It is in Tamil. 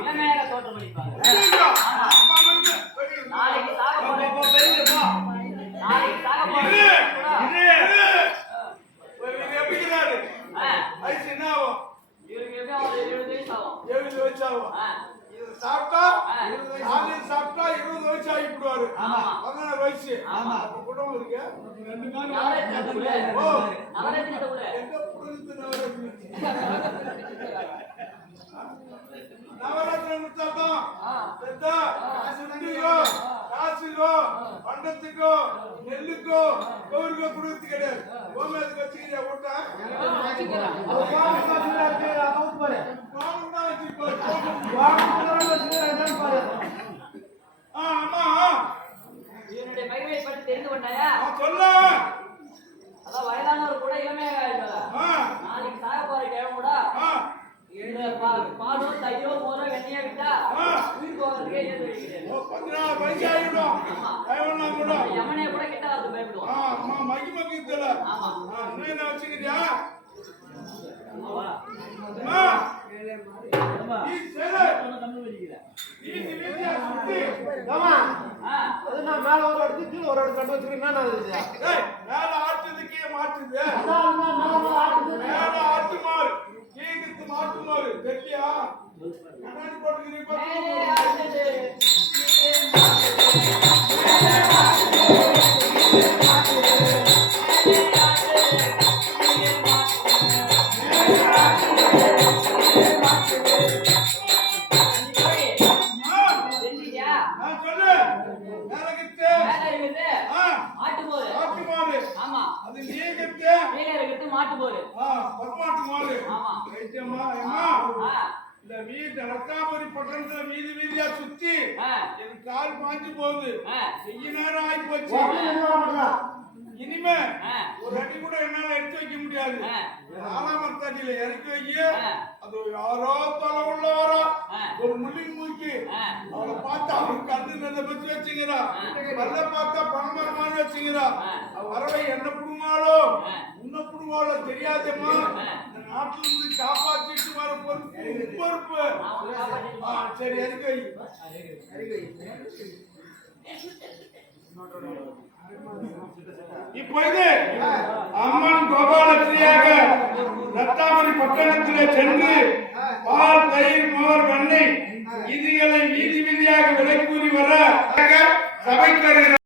இளமையாக தோற்றமளிப்பாங்க. நாளைக்கு சாக போறேன். நாளைக்கு சாக போறேன். இவருக்கு எப்படி ஆகும்? 70 வயசு ஆகும். 70 வயசு ஆகும். இது சாப்பிட்டா 20 வயசு ஆகிடுவாரு. 16 வயசு. அப்ப குடும்பம் இருக்கு. நவரத்தினத்தை கூட எங்க புரிஞ்சு நவரத்தினம் கொடுத்தாதான் காசுக்கோ பண்டத்துக்கோ நெல்லுக்கோ கவுருக்கோ கொடுத்து கிடையாது. கோமேதுக்கு வச்சுக்கிறியா ஓட்டா இவனுடைய மகிமை பற்றி தெரிந்து கொண்டாயா? சொல்ல அதான் வயதானவர் கூட இளமையாக இருக்காங்க. நாளைக்கு சாக போற கிழமை கூட இந்த பாலோ தையோ மோரோ வெண்ணையா விட்டா உயிர் போகிறதுக்கே ஏது வைக்கிறேன். 14 வயசு ஆகிடும். யமனே கூட கிட்ட வந்து பயப்படுவான். மகிமக்கு தெரியல. என்ன வச்சுக்கிட்டியா? மேல ஒரு இடத்து கீழே ஒரு இடத்து கண்டு வச்சிருக்கீங்க. மேல ஆட்டுதுக்கே மாட்டுது. மேல ஆட்டு மாறு கீழத்து மாட்டு மாறு தெரியா? கண்ணாடி போட்டுக்கிறீங்க. மாட்டு போரு பத்மாட்டு மாடு. ஆமா ரைட்டம்மா. இந்த வீட்டு ரத்தாபுரி பட்டணத்துல வீதி வீதியா சுத்தி எனக்கு கால் பாஞ்சு போகுது. வெய்ய நேரம் ஆகி போச்சு. இனிமே ஒரு அடி கூட என்னால எடுத்து வைக்க முடியாது. ஆலாமரத்தாட்டியில இறக்கி வைக்க அது யாரோ தொலை உள்ள வரா ஒரு முள்ளின் மூக்கி அவளை பார்த்தா அவன் கண்ணு நல்ல பத்தி வச்சுக்கிறா. பல்ல பார்த்தா பணமர மாதிரி வச்சுக்கிறா. வரவை என்ன புடுமாளோ உன்ன புடுமாளோ தெரியாதேம்மா. இந்த நாட்டுல இருந்து காப்பாத்திட்டு வர பொறுப்பு. சரி இறக்கி வை. இப்பொழுது அம்மன் கோபாலஸ்ரீயாக ரத்தாமரி பட்டணத்திலே சென்று பால் தயிர் மோர் வெண்ணெய் இதுகளை வீதி வீதியாக விலை கூறி வர சபைக்கு